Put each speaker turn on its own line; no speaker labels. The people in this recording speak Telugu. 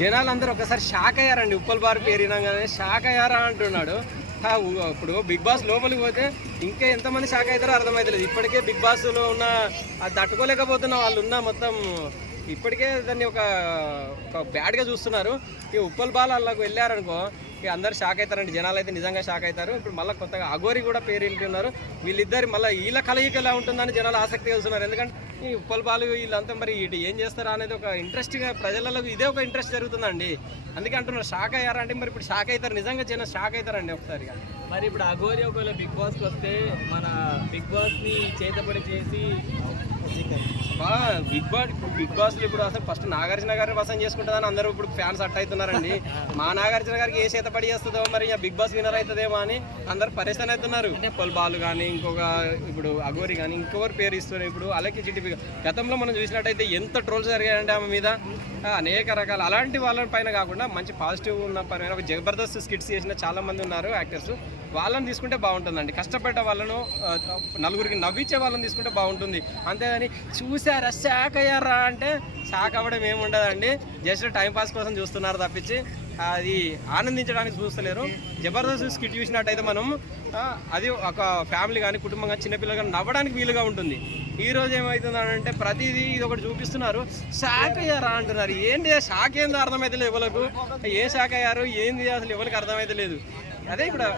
జనాలందరూ ఒకసారి షాక్ అయ్యారండి. ఉప్పల్ బారు పేరినాగానే షాక్ అయ్యారా అంటున్నాడు. ఇప్పుడు బిగ్ బాస్ లోపలికి పోతే ఇంకా ఎంతమంది షాక్ అవుతారో అర్థమవుతలేదు ఇప్పటికే బిగ్ బాస్లో ఉన్న అది తట్టుకోలేకపోతున్న వాళ్ళు ఉన్న మొత్తం ఇప్పటికే దాన్ని ఒక ఒక బ్యాడ్గా చూస్తున్నారు. ఈ ఉప్పల్ బాల్ వాళ్ళకు వెళ్ళారనుకో ఇక అందరు షాక్ అవుతారండి. జనాలు అయితే నిజంగా షాక్ అవుతారు. ఇప్పుడు మళ్ళీ కొత్తగా అఘోరి కూడా పేరు ఉన్నారు వీళ్ళిద్దరు మళ్ళీ వీళ్ళ కలయిక ఎలా ఉంటుందని జనాలు ఆసక్తి చూస్తున్నారు. ఎందుకంటే ఈ ఉప్పల్ వీళ్ళంతా మరి ఇటు ఏం చేస్తారా అనేది ఒక ఇంట్రెస్ట్గా ప్రజలలో ఇదే ఒక ఇంట్రెస్ట్ జరుగుతుందండి. అందుకే అంటున్నారు షాక్ అయ్యారా అంటే మరి ఇప్పుడు షాక్ అవుతారు. నిజంగా చిన్న షాక్ అవుతారండి ఒకసారిగా
మరి ఇప్పుడు అఘోరి ఒకవేళ బిగ్ బాస్కి వస్తే మన బిగ్ బాస్ని చేతపడి చేసి
బిగ్ బాస్ ఇప్పుడు బిగ్ బాస్లో ఇప్పుడు అసలు ఫస్ట్ నాగార్జున గారిని వసం చేసుకుంటుందని అందరూ ఇప్పుడు ఫ్యాన్స్ అట్ అవుతున్నారండి. మా నాగార్జున గారికి ఏ చేత పడి చేస్తుందో మరి బిగ్ బాస్ విన్నర్ అవుతుందేమో అని అందరు పరిశ్రమ అవుతున్నారు. పొల్ బాలు కానీ ఇంకొక ఇప్పుడు అగోరి కానీ ఇంకొకరు పేరు ఇస్తున్నారు ఇప్పుడు? అలాగే చిటిపి గతంలో మనం చూసినట్టయితే ఎంత ట్రోల్స్ జరిగాయండి ఆమె మీద? అనేక రకాల అలాంటి వాళ్ళ పైన కాకుండా మంచి పాజిటివ్ ఉన్న పరమైన ఒక జబర్దస్త్ స్కిట్స్ చేసిన చాలా మంది ఉన్నారు యాక్టర్స్. వాళ్ళని తీసుకుంటే బాగుంటుందండి. కష్టపడ్డ వాళ్ళను నలుగురికి నవ్వించే వాళ్ళని తీసుకుంటే బాగుంటుంది. అంతే అని చూసారా షాక్ అయ్యారా అంటే షాక్ అవ్వడం ఏముండదండి జస్ట్ టైం పాస్ కోసం చూస్తున్నారు తప్పించి. అది ఆనందించడానికి చూస్తలేరు. జబర్దస్త్ స్కిట్ చూసినట్టయితే మనం అది ఒక ఫ్యామిలీ కానీ కుటుంబం కానీ చిన్నపిల్లలు కానీ నవ్వడానికి వీలుగా ఉంటుంది. ఈ రోజు ఏమవుతుందంటే ప్రతిదీ ఇది ఒకటి చూపిస్తున్నారు. షాక్ అయ్యారా అంటున్నారు. ఏంటి షాక్ ఏందో అర్థమైతే లేదు ఎవరికి ఏ షాక్ అయ్యారు? ఏంది? అసలు ఎవరికి అర్థమైతే లేదు. అదే ఇప్పుడు